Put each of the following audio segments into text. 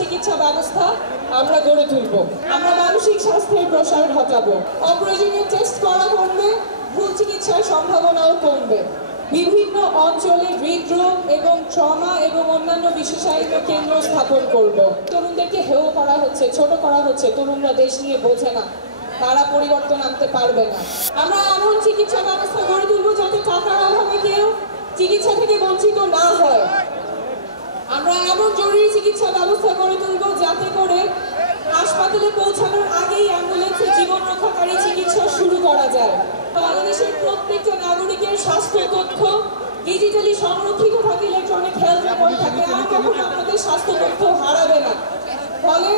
চিকিৎসা ব্যবস্থা আমরা গড়ে তুলব। আমরা মানসিক স্বাস্থ্যের প্রসার ঘটাবো। অপ্রয়োজনীয় টেস্ট করা কমবে, ভুল চিকিৎসার সম্ভাবনাও কমবে। বিভিন্ন অঞ্চলে হৃদরোগ এবং ট্রমা এবং অন্যান্য বিশেষায়িত কেন্দ্র স্থাপন করব। তরুণদেরকে হেয় করা হচ্ছে, ছোট করা হচ্ছে। তরুণরা দেশ নিয়ে বোঝে না, তারা পরিবর্তন আনতে পারবে না। আমরা এমন চিকিৎসা ব্যবস্থা গড়ে তুলব যাতে টাকার অভাবে কেউ চিকিৎসা থেকে বঞ্চিত না হয়। আমরা এমন জরুরি চিকিৎসা ব্যবস্থা গড়ে তুলব যাতে করে হাসপাতালে পৌঁছানোর আগেই অ্যাম্বুলেন্সে জীবন রক্ষাকারী চিকিৎসা শুরু করা যায়। বাংলাদেশের প্রত্যেকটা নাগরিকের স্বাস্থ্য তথ্য ডিজিটালি সংরক্ষিত থাকে, ইলেকট্রনিক হেলথ রেকর্ড থাকে, আর কখনো আপনাদের স্বাস্থ্য তথ্য হারাবে না। ফলে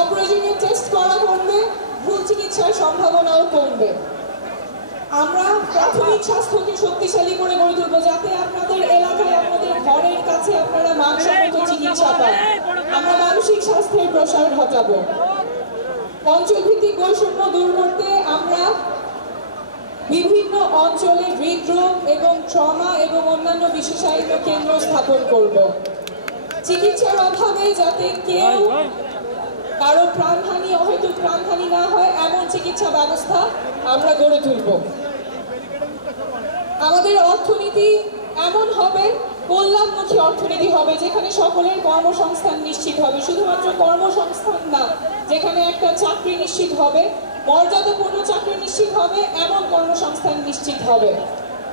অপ্রয়োজনীয় টেস্ট করা কমবে, ভুল চিকিৎসার সম্ভাবনাও কমবে। আমরা প্রাথমিক স্বাস্থ্যকে শক্তিশালী করে গড়ে তুলব যাতে আপনাদের এলাকায়, আপনাদের ঘরের কাছে আপনারা মানসম্মত চিকিৎসা পান। আমরা মানসিক স্বাস্থ্যের প্রসার ঘটাবো। অঞ্চলভিত্তিক বৈষম্য দূর করতে আমরা বিভিন্ন অঞ্চলে হৃদরোগ এবং ট্রমা এবং অন্যান্য বিশেষায়িত কেন্দ্র স্থাপন করব। চিকিৎসার অভাবে যাতে কেউ কারো প্রাণহানি, অহেতুক প্রাণহানি না হয় এমন চিকিৎসা ব্যবস্থা আমরা গড়ে তুলব। আমাদের অর্থনীতি এমন হবে, কল্যাণমুখী অর্থনীতি হবে যেখানে সকলের কর্মসংস্থান নিশ্চিত হবে। শুধুমাত্র কর্মসংস্থান না, যেখানে একটা চাকরি নিশ্চিত হবে, মর্যাদাপূর্ণ চাকরি নিশ্চিত হবে, এমন কর্মসংস্থান নিশ্চিত হবে।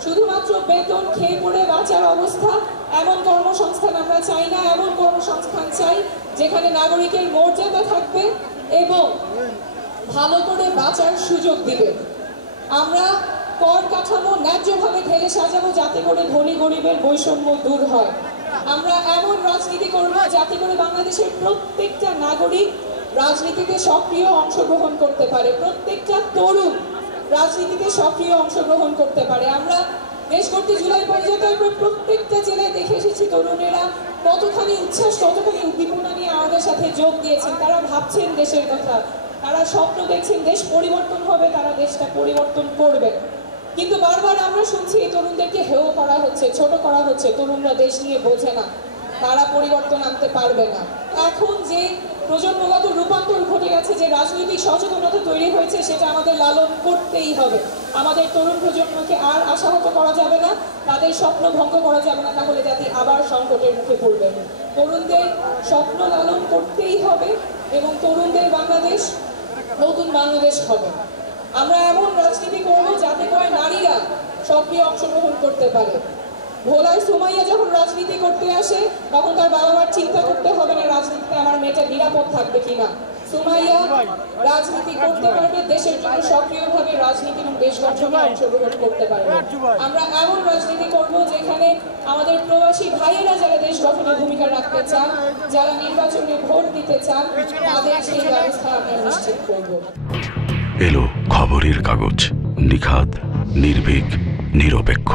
শুধুমাত্র বেতন খেয়ে পড়ে বাঁচার অবস্থা, এমন কর্মসংস্থান আমরা চাই না। এমন কর্মসংস্থান চাই যেখানে নাগরিকের মর্যাদা থাকবে এবং ভালো করে বাঁচার সুযোগ দিবে। আমরা কর কাঠামো ন্যায্যভাবে ঢেলে সাজাবো যাতে করে ধনী গরিবের বৈষম্য দূর হয়। আমরা এমন রাজনীতি করব যাতে করে বাংলাদেশের প্রত্যেকটা নাগরিক রাজনীতিতে সক্রিয় অংশগ্রহণ করতে পারে, প্রত্যেকটা তরুণ রাজনীতিতে সক্রিয় অংশগ্রহণ করতে পারে। আমরা দেশ করতে জুলাই পর্যন্ত প্রত্যেকটা জেলায় দেখে এসেছি তরুণেরা কতখানি উচ্ছ্বাস, কতখানি উদ্দীপনা নিয়ে আমাদের সাথে যোগ দিয়েছেন। তারা ভাবছেন দেশের কথা, তারা স্বপ্ন দেখছেন দেশ পরিবর্তন হবে, তারা দেশটা পরিবর্তন করবে। কিন্তু বারবার আমরা শুনছি এই তরুণদেরকে হেয় করা হচ্ছে, ছোট করা হচ্ছে। তরুণরা দেশ নিয়ে বোঝে না, তারা পরিবর্তন আনতে পারবে না। এখন যে প্রজন্মগত রূপান্তর ঘটে গেছে, যে রাজনৈতিক সচেতনতা তৈরি হয়েছে, সেটা আমাদের লালন করতেই হবে। আমাদের তরুণ প্রজন্মকে আর আশাহত করা যাবে না, তাদের স্বপ্ন ভঙ্গ করা যাবে না, তাহলে জাতি আবার সংকটের মুখে পড়বে। তরুণদের স্বপ্ন লালন করতেই হবে এবং তরুণদের বাংলাদেশ নতুন বাংলাদেশ হবে। আমরা এমন রাজনীতি করব যাতে করে নারীরা সক্রিয় অংশগ্রহণ করতে পারে। ভোলার সুমাইয়া যখন রাজনীতি করতে আসে তখন তার বাবা মার চিন্তা করতে হবে না রাজনীতিতে আমার মেয়েটা নিরাপদ থাকবে কিনা। সুমাইয়া রাজনীতি করতে পারবে, দেশের জন্য সক্রিয়ভাবে রাজনীতি এবং দেশ গঠনে অংশগ্রহণ করতে পারবে। আমরা এমন রাজনীতি করব যেখানে আমাদের প্রবাসী ভাইয়েরা যারা দেশ গঠনে ভূমিকা রাখতে চান, যারা নির্বাচনে ভোট দিতে চান, তাদের সেই ব্যবস্থা আমরা নিশ্চিত করব। এলো খবরের কাগজ, নিখাত, নির্ভীক, নিরপেক্ষ।